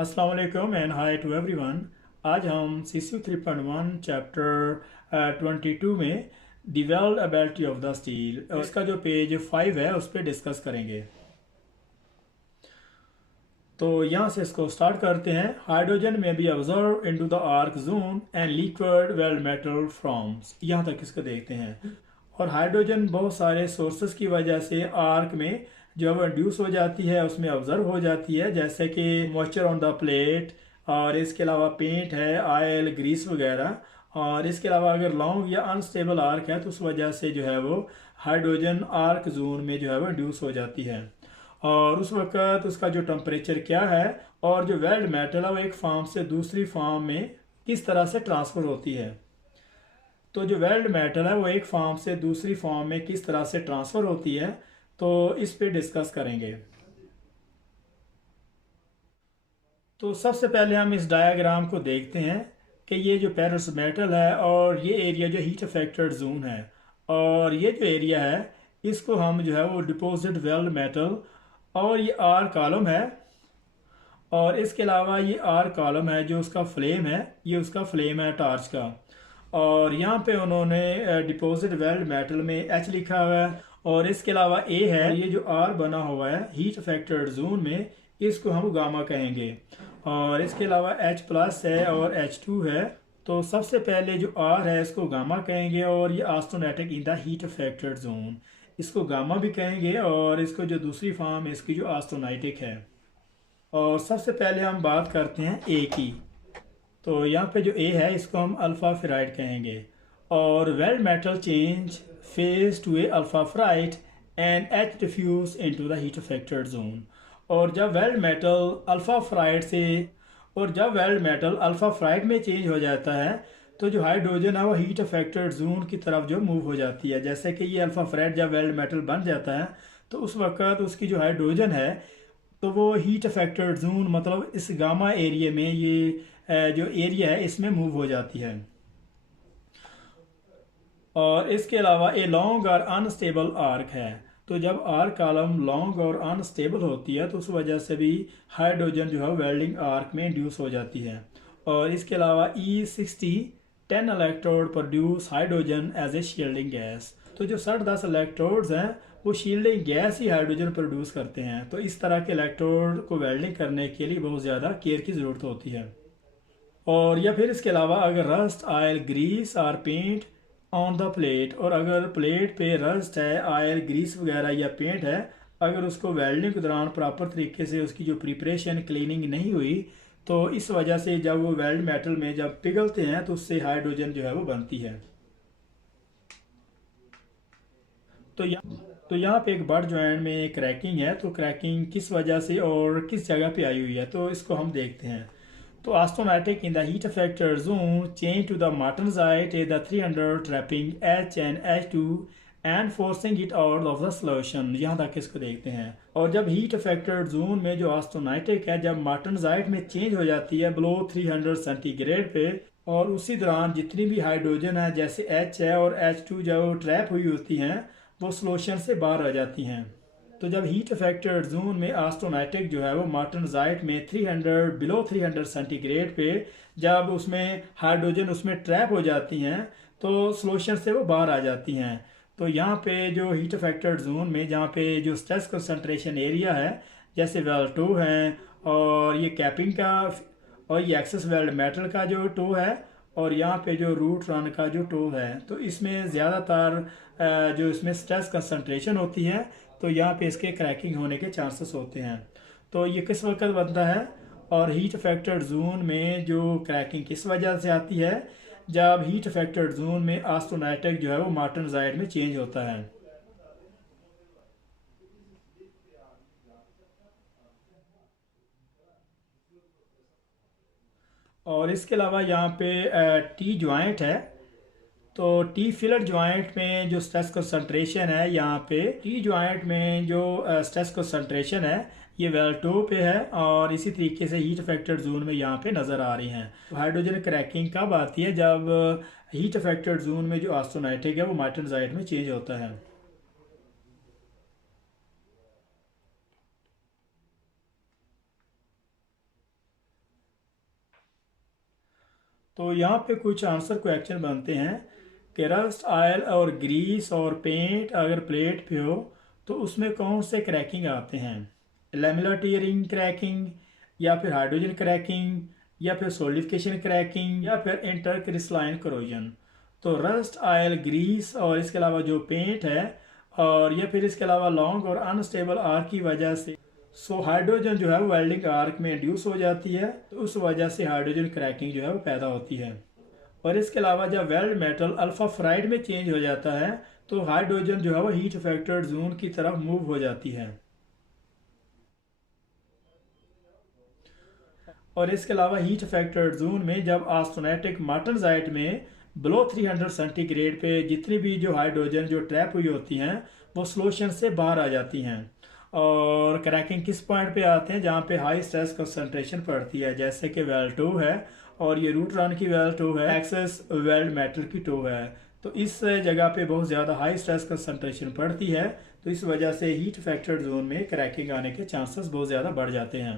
अस्सलाम वालेकुम and hi to everyone. आज हम CCU 3.1 चैप्टर 22 में the weldability of the steel और इसका जो पेज 5 है उस पर डिस्कस करेंगे। तो यहाँ से इसको स्टार्ट करते हैं। हाइड्रोजन में B observe into the arc zone and liquid weld metal firms, यहाँ तक इसको देखते हैं। और हाइड्रोजन बहुत सारे सोर्सेस की वजह से आर्क में जो है इंड्यूस हो जाती है, उसमें ऑब्जर्व हो जाती है, जैसे कि मॉइस्चर ऑन द प्लेट, और इसके अलावा पेंट है, ऑयल, ग्रीस वगैरह। और इसके अलावा अगर लॉन्ग या अनस्टेबल आर्क है तो उस वजह से जो है वो हाइड्रोजन आर्क जोन में जो है वो इंड्यूस हो जाती है। और उस वक्त उसका जो टेम्परेचर क्या है और जो वेल्ड मेटल है वो एक फार्म से दूसरी फार्म में किस तरह से ट्रांसफ़र होती है। तो जो वेल्ड मेटल है वो एक फार्म से दूसरी फार्म में किस तरह से ट्रांसफ़र होती है, तो इस पे डिस्कस करेंगे। तो सबसे पहले हम इस डायग्राम को देखते हैं कि ये जो पेरस मेटल है और ये एरिया जो हीट अफेक्टेड जोन है, और ये जो एरिया है इसको हम जो है वो डिपोजिट वेल्ड मेटल, और ये आर कॉलम है, और इसके अलावा ये आर कॉलम है जो उसका फ्लेम है, ये उसका फ्लेम है टॉर्च का। और यहाँ पे उन्होंने डिपोजिट वेल्ड मेटल में एच लिखा हुआ है, और इसके अलावा ए है। ये जो आर बना हुआ है हीट अफेक्टेड जोन में, इसको हम गामा कहेंगे। और इसके अलावा एच प्लस है और H2 है। तो सबसे पहले जो आर है इसको गामा कहेंगे, और ये austenitic in the heat affected zone, इसको गामा भी कहेंगे। और इसको जो दूसरी फॉर्म है इसकी जो ऑस्टोनाइटिक है। और सबसे पहले हम बात करते हैं ए की। तो यहाँ पे जो ए है इसको हम अल्फा फेराइड कहेंगे। और weld metal change phase to a alpha ferrite and H diffuse into the heat affected zone. और जब वेल्ड मेटल अल्फा फ्राइड से और जब वेल्ड मेटल अल्फा फ्राइड में चेंज हो जाता है तो जो हाइड्रोजन है वो हीट अफेक्टेड जोन की तरफ जो मूव हो जाती है। जैसे कि ये अल्फा फ्राइड जब वेल्ड मेटल बन जाता है तो उस वक्त उसकी जो हाइड्रोजन है तो वो हीट अफेक्टेड जोन मतलब इस गामा एरिया में, ये जो एरिया है इसमें मूव हो जाती है। और इसके अलावा ए लॉन्ग और अनस्टेबल आर्क है। तो जब आर्क कॉलम लॉन्ग और अनस्टेबल होती है तो उस वजह से भी हाइड्रोजन जो है वेल्डिंग आर्क में इंड्यूस हो जाती है। और इसके अलावा E60 10 electrode produce hydrogen as a shielding gas. तो जो 10 इलेक्ट्रोड्स हैं वो शील्डिंग गैस ही हाइड्रोजन प्रोड्यूस करते हैं। तो इस तरह के इलेक्ट्रोड को वेल्डिंग करने के लिए बहुत ज़्यादा केयर की ज़रूरत होती है। और या फिर इसके अलावा अगर रस्ट, ऑयल, ग्रीस और पेंट ऑन द प्लेट, और अगर प्लेट पे रस्ट है, ऑयल, ग्रीस वगैरह या पेंट है, अगर उसको वेल्डिंग के दौरान प्रॉपर तरीके से उसकी जो प्रिपरेशन क्लीनिंग नहीं हुई तो इस वजह से जब वो वेल्ड मेटल में जब पिघलते हैं तो उससे हाइड्रोजन जो है वो बनती है। तो यहाँ पे एक बट जॉइंट में क्रैकिंग है। तो क्रैकिंग किस वजह से और किस जगह पे आई हुई है तो इसको हम देखते हैं। तो austenitic in the heat affected zone change to the martensite a the 300 trapping H and H2 and forcing it out of the solution, यहाँ तक इसको देखते हैं। और जब हीट अफेक्टेड जोन में जो ऑस्टोनाइटिक है जब मार्टनजाइट में चेंज हो जाती है बिलो 300 सेंटीग्रेड पे, और उसी दौरान जितनी भी हाइड्रोजन है जैसे H है और H2 जो ट्रैप हुई होती हैं वो सोल्यूशन से बाहर आ जाती हैं। तो जब हीट अफेक्टेड जोन में ऑस्टोनैटिक जो है वो मार्टनजाइट में 300 बिलो 300 सेंटीग्रेड पे जब उसमें हाइड्रोजन उसमें ट्रैप हो जाती हैं तो सोल्यूशन से वो बाहर आ जाती हैं। तो यहाँ पे जो हीट अफेक्टेड जोन में जहाँ पे जो स्ट्रेस कंसंट्रेशन एरिया है जैसे वेल टू है, और ये कैपिंग का, और ये एक्सेस वेल्ड मेटल का जो टो है, और यहाँ पे जो रूट रन का जो टो है, तो इसमें ज़्यादातर जो इसमें स्ट्रेस कंसंट्रेशन होती है तो यहाँ पे इसके क्रैकिंग होने के चांसेस होते हैं। तो ये किस वक्त बनता है और हीट अफेक्टेड जोन में जो क्रैकिंग किस वजह से आती है, जब हीट अफेक्टेड जोन में ऑस्टोनैटिक जो है वो मार्टनजाइट में चेंज होता है। और इसके अलावा यहाँ पे टी ज्वाइंट है। तो टी फिलर ज्वाइंट में जो स्ट्रेस कंसंट्रेशन है, यहाँ पे टी ज्वाइंट में जो स्ट्रेस कंसंट्रेशन है ये वेल टू पे है, और इसी तरीके से हीट अफेक्टेड जोन में यहाँ पे नज़र आ रही हैं। तो हाइड्रोजन क्रैकिंग कब आती है, जब हीट अफेक्टेड जोन में जो ऑस्टोनाइटिक है वो मार्टनजाइट में चेंज होता है। तो यहाँ पे कुछ आंसर क्वेश्चन बनते हैं कि रस्ट ऑयल और ग्रीस और पेंट अगर प्लेट पे हो तो उसमें कौन से क्रैकिंग आते हैं, लैमिलर टीयरिंग क्रैकिंग, या फिर हाइड्रोजन क्रैकिंग, या फिर सोलिडिफिकेशन क्रैकिंग, या फिर इंटरक्रिस्टलाइन करोजन। तो रस्ट ऑयल, ग्रीस और इसके अलावा जो पेंट है और या फिर इसके अलावा लॉन्ग और अनस्टेबल आर्क की वजह से हाइड्रोजन जो है वो वेल्डिंग आर्क में इंड्यूस हो जाती है, तो उस वजह से हाइड्रोजन क्रैकिंग जो है वो पैदा होती है। और इसके अलावा जब वेल्ड मेटल अल्फा फ्राइड में चेंज हो जाता है तो हाइड्रोजन जो है वो हीट अफेक्टेड जोन की तरफ मूव हो जाती है। और इसके अलावा हीट अफेक्टेड जोन में जब ऑस्टेनेटिक मार्टनजाइट में बिलो 300 सेंटीग्रेड पे जितनी भी जो हाइड्रोजन जो ट्रैप हुई होती हैं वो सोल्यूशन से बाहर आ जाती हैं। और क्रैकिंग किस पॉइंट पे आते हैं, जहाँ पे हाई स्ट्रेस कंसंट्रेशन पड़ती है, जैसे कि वेल टो है और ये रूट रन की वेल टो है, एक्सेस वेल्ड मेटल की टो है। तो इस जगह पे बहुत ज़्यादा हाई स्ट्रेस कंसंट्रेशन पड़ती है, तो इस वजह से हीट अफेक्टेड जोन में क्रैकिंग आने के चांसेस बहुत ज़्यादा बढ़ जाते हैं।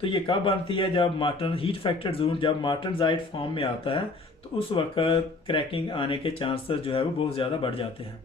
तो ये कब बनती है, जब मार्टन हीट अफेक्टेड जोन जब मार्टनजाइट फॉर्म में आता है तो उस वक्त क्रैकिंग आने के चांसेस जो है वो बहुत ज़्यादा बढ़ जाते हैं।